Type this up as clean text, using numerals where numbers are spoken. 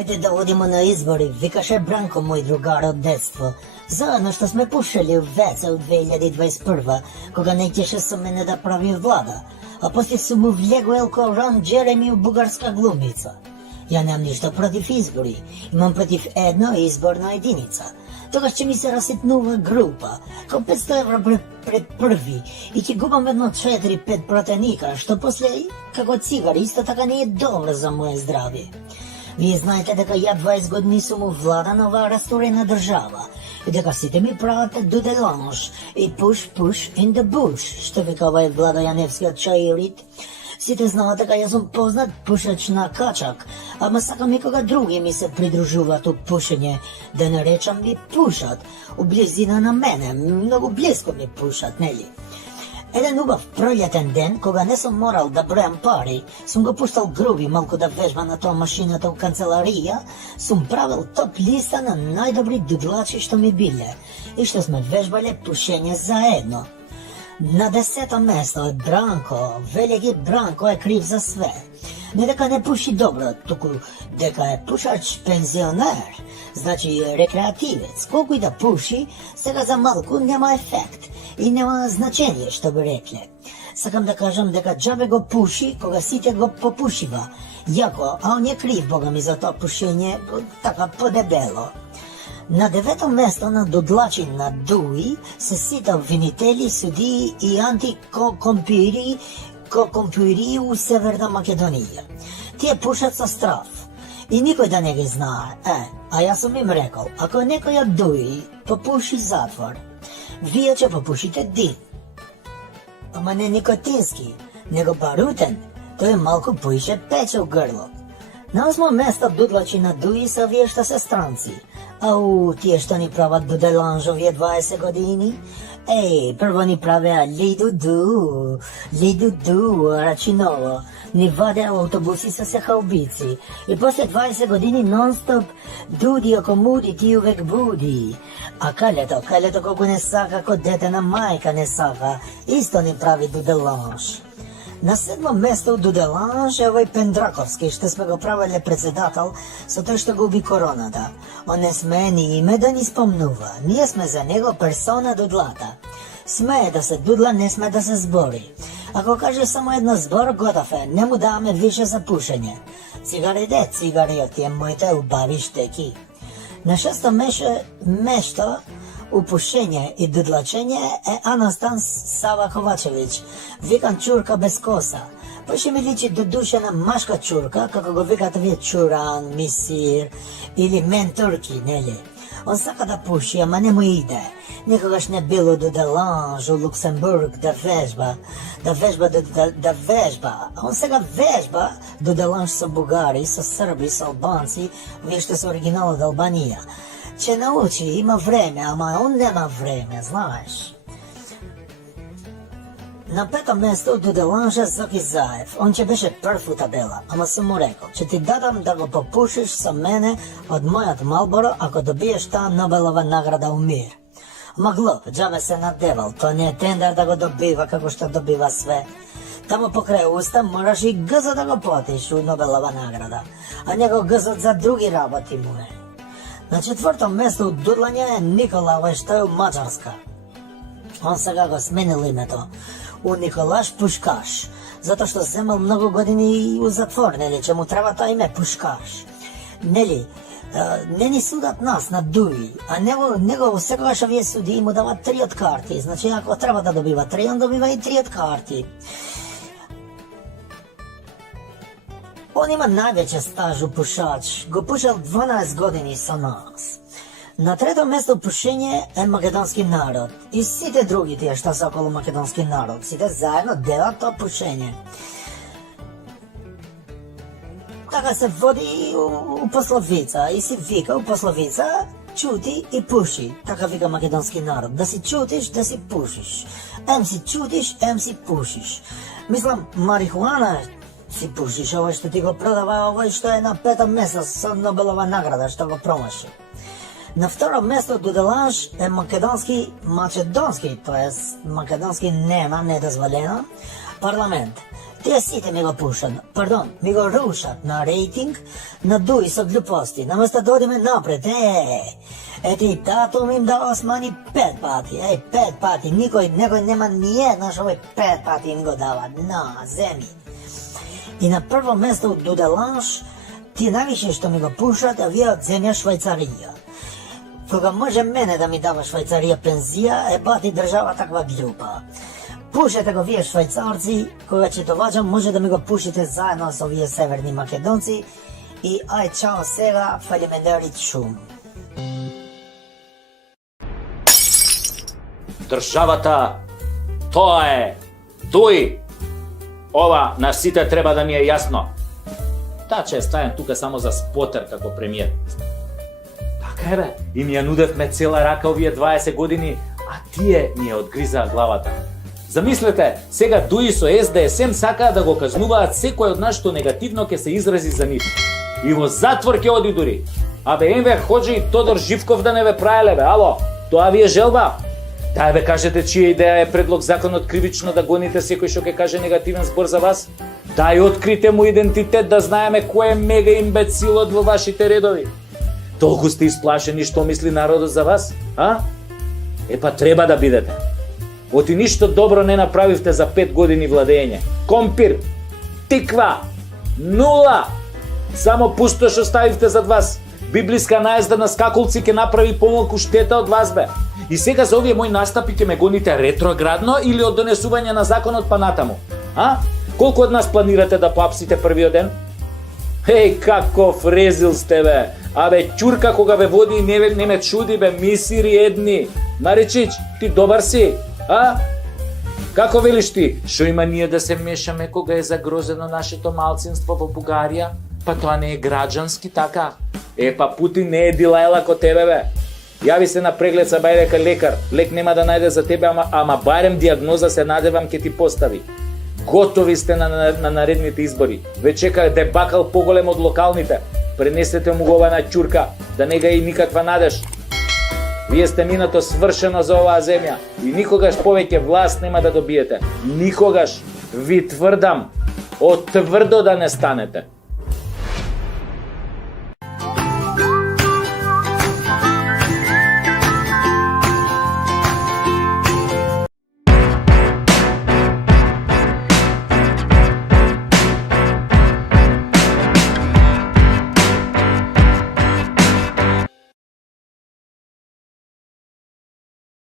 Ajde da odimo na izbori, vikаше Branko, moj drugar od detstva. Zajedno što sme pušili u WC u 2021. Koga najtješe su mene da pravi vlada. A poslije su mu vljegu Elko Ron Jeremy u bugarska glumica. Ja nemam ništa protiv izbori, imam protiv jedna izborna jedinica. Toga će mi se rasitnuva grupa, kao 500 evra pred prvi, i ti gubam jedno 4-5 protenika, što poslije, kako cigar, isto tako nije dobro za moje zdravje. Vi znajte дека ja 20 godini sam u vlada nova rasturena država i дека сите ми правите дуделанж и push in the bush, što vika ovaj Vlada Janevski od Čajirit. Сите знаат дека јас сум познат пушач на качак, ама сакам и кога други ми се придружуваат у пушење, да не речам ми пушат, у близина на мене, многу близко ми пушат, нели? Еден убав пролетен ден, кога не сум морал да бројам пари, сум го пуштал груби малку да вежба на тоа машината у канцеларија, сум правил топ листа на најдобри дудлачи што ми биле и што сме вежбале пушење заедно. На 10-то место е Бранко, велики Бранко е крив за све. Не дека не пуши добро, туку дека е пушач пензионер, значи рекреативец. Колку и да пуши, сега за малку нема ефект и нема значение, што би рекле. Сакам да кажам дека джабе го пуши, кога сите го попушива. Јако, а он е крив, бога ми, за тоа пушење, така подебело. На 9-то место на додлачи на Дуи се сите обвинители, судии и антикомпирии у Северна Македонија. Тие пушат со страв и никој да не ги знае. А јас сум им рекол, ако некој од Дуи попуши затвор, вие ќе попушите дим. Ама не никотински, него барутен, тој малку поише пече у грло. На 8-то место дудлачи на Дуи се овие што се странци. Ау, тие што ни прават дуделанжовие 20 години? Прво ни правеа лиду-ду, рачиново. Ни вадеа автобуси со сехаубици. И после 20 години нон-стоп дуди око муди, ти увек буди. А калето колку не сака, ко дете на мајка не сака, исто ни прави дуделанж. На 7-то место у дуделанж е овој Пендраковски, што сме го правеле председател со тој што губи короната. Он не смее ни име да ни спомнува. Ние сме за него персона дудлата. Смее да се дудла, не сме да се збори. Ако каже само едно збор, готов е, не му даваме више за пушење. Цигари од тие моите убави штеки. На 6-то место у пушење и дудлачење е Анастан Сава Ковачевиќ, викан чурка без коса. Поше ми личи до душа на машка чурка, како го викате вие чуран, мисир или ментурки, нели? Он сака да пуши, ама не му иде. Никогаш не било до Деланж, у Луксембург, да вежба. Он сега вежба до Деланж со бугари, со срби, со албанци, вие што се оригинал од Албанија. Че научи, има време, ама он нема време, знаеш. На 5-то место до Деланжа Зоки Заев. Он ќе беше прв у табела, ама сум му рекол, че ти дадам да го попушиш со мене од мојот Малборо ако добиеш таа Нобелова награда у мир. Ама глуп, џабе се надевал, тоа не е тендер да го добива како што добива све. Тамо покрај уста мораш и гзот да го платиш у Нобелова награда, а него гзот за други работи му е. На 4-то место у дудлање е Никола, овој што е у Маđarска. Он сега го сменил името у Николаш Пушкаш, затоа што земал многу години у затвор, нели, че му треба тоа име Пушкаш. Нели, не ни судат нас на Дуи, а него секогаш овие суди му дават 3 од карти, значи ако треба да добива 3, он добива и 3 од карти. Он има највеќе стаж у пушач, го пушал 12 години со нас. На 3-то место пушење е македонски народ и сите други тие што се околу македонски народ, сите заедно делат тоа пушење. Така се води у пословица и си вика у пословица чути и пуши, така вика македонски народ, да си чутиш, да си пушиш. Ем си чутиш, ем си пушиш. Мислам, марихуана си пушиш, овој што ти го продава, овој што е на 5-то место со Нобелова награда, што го промаши. На 2-то место до Деланж е македонски, тоа е македонски нема, недозволено, парламент. Тие сите ми го пушат, ми го рушат на рейтинг, на дуи со глупости, наместо да одиме напред, Ети татум им дава смани 5 пати, 5 пати, некој нема ни една што 5 пати им го дава, земи. И на прво место од Дуделанш, ти највише што ми го пушат, а вие од земја Швајцарија. Кога може мене да ми дава Швајцарија пензија, бати држава таква глупа. Пушете го вие швајцарци, кога ќе доваѓам, може да ми го пушите заедно со вие северни македонци и чао сега, фалимендерит шум. Државата, тоа е, дуи. Ова на сите треба да ми е јасно. Таа че ставам тука само за спотер како премиер. Така е бе, и ми ја нудевме цела рака овие 20 години, а тие ми ја одгризаа главата. Замислете, сега дуи со СДСМ сакаат да го казнуваат секој од нас што негативно ќе се изрази за нив. И во затвор ќе оди дури. Абе Енвер Хоџи и Тодор Живков да не ве праеле бе, ало, тоа ви е желба? Дај бе кажете чија идеја е предлог законот кривично да гоните секој што ќе каже негативен збор за вас? Дај открите му идентитет да знаеме кој е мега имбецилот во вашите редови. Толку сте исплашени што мисли народот за вас, а? Епа треба да бидете. Оти ништо добро не направивте за 5 години владење. Компир, тиква, нула. Само пустош оставивте зад вас. Библиска наезда на скакулци ќе направи помалку штета од вас бе. И сега за овие мои настапи ќе ме гоните ретроградно или од донесување на законот па натаму? А? Колку од нас планирате да поапсите првиот ден? Каков резил сте бе. Абе ќурка кога ве води и не ме чуди бе, мисири едни. Маричич, ти добар си? А? Како велиш ти? Шо има ние да се мешаме кога е загрозено нашето малцинство во Бугарија? Па тоа не е граѓански така. Па Путин не е дилајла ко тебе бе. Јави се на преглед са бајде кај лекар. Лек нема да најде за тебе, ама барем диагноза се надевам ке ти постави. Готови сте на наредните избори. Ве чека дебакал поголем од локалните. Пренесете му го ова на ќурка, да не га и никаква надеж. Вие сте минато свршено за оваа земја и никогаш повеќе власт нема да добиете. Никогаш. Ви тврдам, од тврдо да не станете.